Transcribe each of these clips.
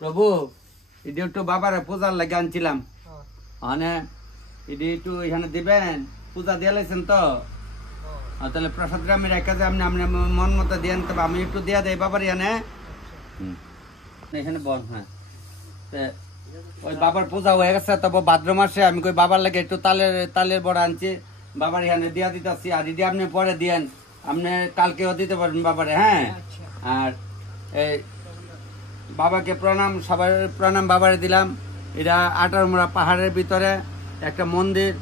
প্রভু এটি একটু বাবার পূজার লাগে আনছিলাম, মানে এটি একটু এখানে দিবেন, পূজা দিয়ে লাইছেন তো, তাহলে প্রসাদ আমি রেখে যে আপনি আপনার মন মতো দিয়েন, তবে আমি একটু দিয়ে দেয় বাবার এখানে এখানে বল। হ্যাঁ, ওই বাবার পূজা হয়ে গেছে, তবে ভাদ্র মাসে আমি কই বাবার লাগে একটু তালের বড়া আনছি, বাবার এখানে দিয়া দিতেছি। আর এটি আপনি পরে দিয়েন, আপনি কালকেও দিতে পারবেন বাবারে। হ্যাঁ, আর এই বাবাকে প্রণাম, সবাই প্রণাম বাবারে দিলাম। এটা আটারমুড়া পাহাড়ের ভিতরে একটা মন্দির।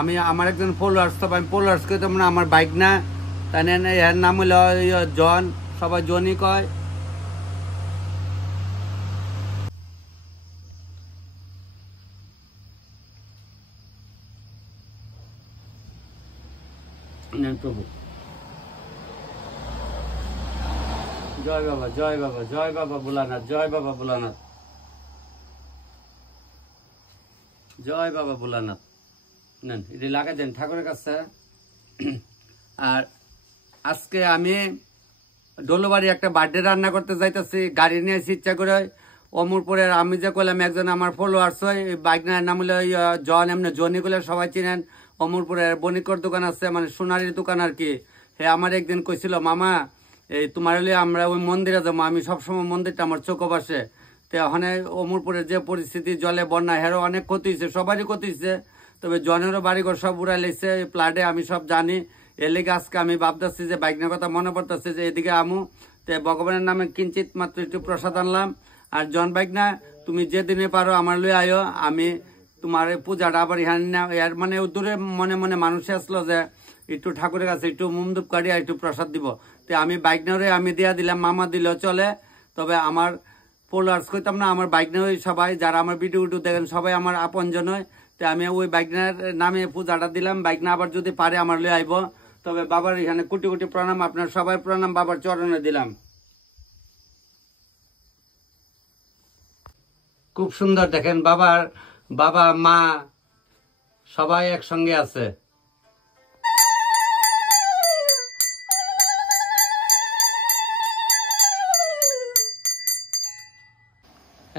আমি আমার একজন ফলোয়ার্স, তবে আমি ফলোয়ার্স কই তোমরা আমার বাইক না, তাই এর নাম হলো জন, সবাই জনই কয়। প্রভু জয় বাবা, জয় বাবা, জয় বাবা ভোলানাথ, জয় বাবা ভোলানাথ, জয় বাবা ভোলানাথ। নেন এটি লাগাই দেন ঠাকুরের কাছে। আর আজকে আমি ডোলোবাড়ি একটা বার্থডে রান্না করতে যাইতেছি, গাড়ি নিয়ে ইচ্ছা করে অমরপুরের। আমি যে কইলাম একজন আমার ফলোয়ার্স হয়, বাইকনার নাম হলো জন, এমনি জনি গুলো সবাই চিনেন। অমরপুরের বণিকর দোকান আছে, মানে সোনারির দোকান আর কি। হে আমার একদিন কইছিল, মামা এই তোমার হলে আমরা ওই মন্দিরে যাবো। আমি সবসময় মন্দিরটা আমার চোখে বাসে। তো ওখানে অমরপুরের যে পরিস্থিতি, জলে বন্যা, হেরও অনেক ক্ষতি হয়েছে, সবারই ক্ষতি হয়েছে, তবে জনেরও বাড়িঘর সব উড়াই লেছে প্লাডে, আমি সব জানি। এর লেগে আজকে আমি ভাবতেছি যে বাইকনের কথা মনে পড়তেছে যে এদিকে আমু, তো ভগবানের নামে কিঞ্চিত মাত্র একটু প্রসাদ আনলাম। আর জন বাইকনা, তুমি যেদিনে পারো আমার লই আয়ো, আমি তোমার পূজাটা আবার এখানে না, এর মানে দূরে মনে মনে মানুষ আসলো যে একটু ঠাকুরের কাছে একটু মুমদুপ কাটিয়ে একটু প্রসাদ দিব। তো আমি বাইকনারে আমি দিয়া দিলাম, মামা দিল চলে। তবে আমার ফলোয়ার্স কইতাম না, আমার বাইকনার সবাই যারা আমার ভিডিও দেখেন সবাই আমার আপনজন হয়। তো আমি ওই বাইকনার নামে পূজাটা দিলাম। বাইকনা আবার যদি পারে আমার লই আইব। তবে বাবার এখানে কোটি কোটি প্রণাম, আপনার সবাই প্রণাম বাবার চরণে দিলাম। খুব সুন্দর দেখেন, বাবা মা সবাই একসঙ্গে আছে।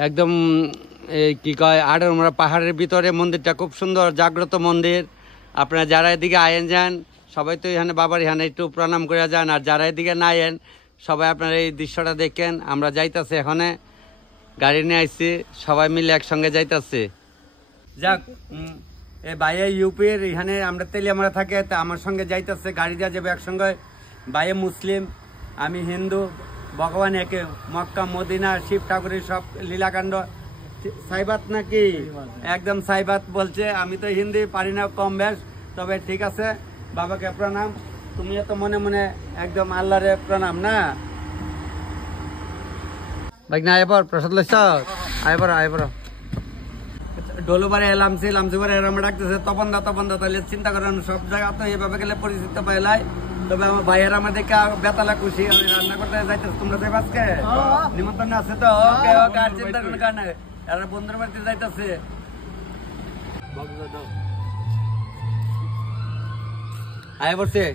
একদম কি কয় আড়মরা পাহাড়ের ভিতরে মন্দিরটা খুব সুন্দর, জাগ্রত মন্দির। আপনারা যারা এদিকে আয়েন যান সবাই তো এখানে বাবার এখানে একটু প্রণাম করে যান, আর যারা এদিকে না আয়েন সবাই আপনারা এই দৃশ্যটা দেখেন। আমরা যাইতাছি, এখানে গাড়ি নিয়ে আইছি, সবাই মিলে একসঙ্গে যাইতাছি। যাক, এই বাইরে ইউপির এখানে আমরা তেলিয়ামারা থাকে, তা আমার সঙ্গে যাইতেছে, গাড়ি দিয়ে যাবে একসঙ্গে। বাইরে মুসলিম, আমি হিন্দু, ভগবান একে, মক্কা মদিনা শিব ঠাকুরের সব লীলাকাণ্ড। সাইবাত নাকি? একদম সাইবাত বলছে। আমি তো হিন্দি পারি না কম বেশ, তবে ঠিক আছে। বাবাকে প্রণাম, তুমি তো মনে মনে একদম আল্লাহরে প্রণাম না। বাইক না এবার প্রসাদ লইছ, আইবার ডোলুবারে লামছি করে এরম ডাকতেছে তপন দা, তাহলে চিন্তা করেন সব জায়গা তো এইভাবে গেলে পরিচিত পাইলাই। তবে আমার ভাইয়ের আমার দেখে বেতালা খুশি, আমি রান্না করতে যাইতেছি। তোমরা যাই আজকে নিমন্ত্রণ আছে তো? ওকে ওকে, আর চিন্তা করেন কারণে এরা বন্ধুর বাড়িতে যাইতেছে। আয় বসে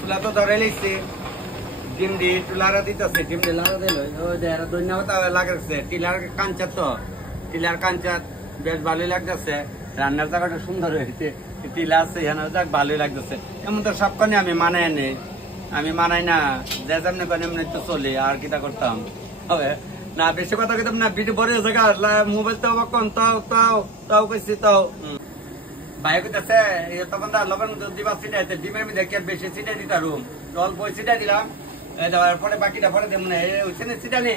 চুলা তো ধরে লিখছে, ডিম দি চুলারা দিতেছে, ডিম দিয়ে লাড়া দিল, ধন্যবাদ লাগাচ্ছে। টিলার কাঞ্চার তো, টিলার কাঞ্চার বেশ ভালোই লাগতেছে। রান্নার জায়গাটা সুন্দর হয়েছে, টিলা আছে এখানে, যাক ভালোই লাগতেছে। এমন তো সবখানে আমি মানাই নি, আমি মানাই না, যে যেমনি করে এমনি তো চলি, আর কিটা করতাম না। বেশি কথা কইতাম না, ভিডিও বড় জায়গা মোবাইল তো কন তাও কইছি তাও ভাই কইতেছে তখন লবণ দিবা ছিটাইতে, ডিমের মধ্যে বেশি ছিটাই দিতা রুম, অল্প ছিটাই দিলাম, দেওয়ার পরে বাকিটা পরে দেব না, ছিটানি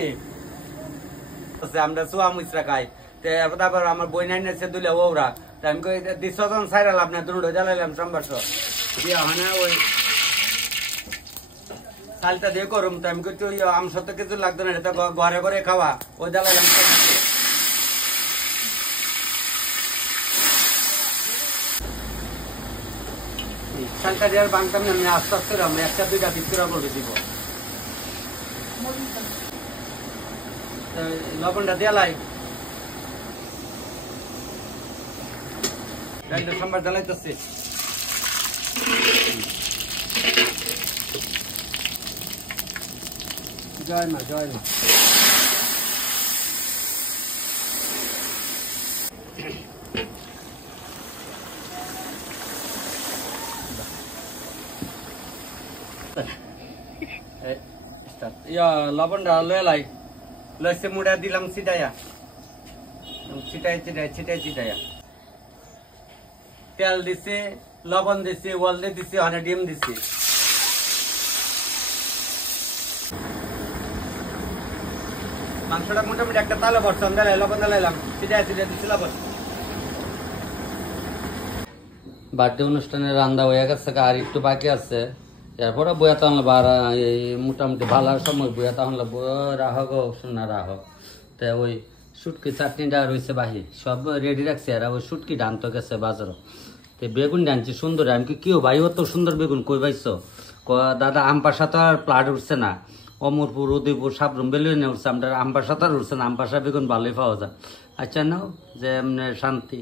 আমরা চুয়া মুচরা খাই। তারপর আমার বই নাই নেছে দুলে ওরা, আমি কই 200 জন সাইরালাম না, দুটো জ্বালাইলাম সম্বাস দিয়া হয় না। ওই চালটা দিয়ে করুম, তো আমি কই আম সত্য কিছু লাগতো না, এটা ঘরে ঘরে খাওয়া, ওই জ্বালাইলাম। চালটা দিয়ে আর বানতাম না, আমি আস্তে আস্তে একটা দুইটা ভিতরে করে দিব। লবণটা দিয়ে লাই ডালটা সাম্বার জ্বালাইতেছে জয় মা জয় মা লবণটা লয়ে লাই লইছে মুড়া দিলাম ছিটাইয়া ছিটাই ছিটাই ছিটাই ছিটাইয়া তেল দিছে লবণ দিছে হলদি দিছে অনেক ডিম দিছে মাংসটা মোটামুটি একটা তালে বর্তন দিলাই লবণ দিলাম ছিটাই ছিটাই দিছি লবণ বার্থডে অনুষ্ঠানে রান্না হয়ে গেছে আর একটু বাকি আছে এরপরে বইয়া তাহলে এই মোটামুটি ভালো সময় বইয়া তাহলে রাহ গো শোনা রাহ তো ওই শুটকি চাটনিটা রয়েছে বাহি সব রেডি রাখছে আর ওই শুটকি ডানতে গেছে বাজার তো বেগুন ডানছি সুন্দর আমি কেউ ভাই অত সুন্দর বেগুন কই পাইছো দাদা আমপাশা তো আর প্লাট উঠছে না অমরপুর উদয়পুর সাবরুম বেলুনে উঠছে আমরা আমপাশা তো আর উঠছে না আমপাশা বেগুন ভালোই পাওয়া যায় আচ্ছা নাও যে এমনি শান্তি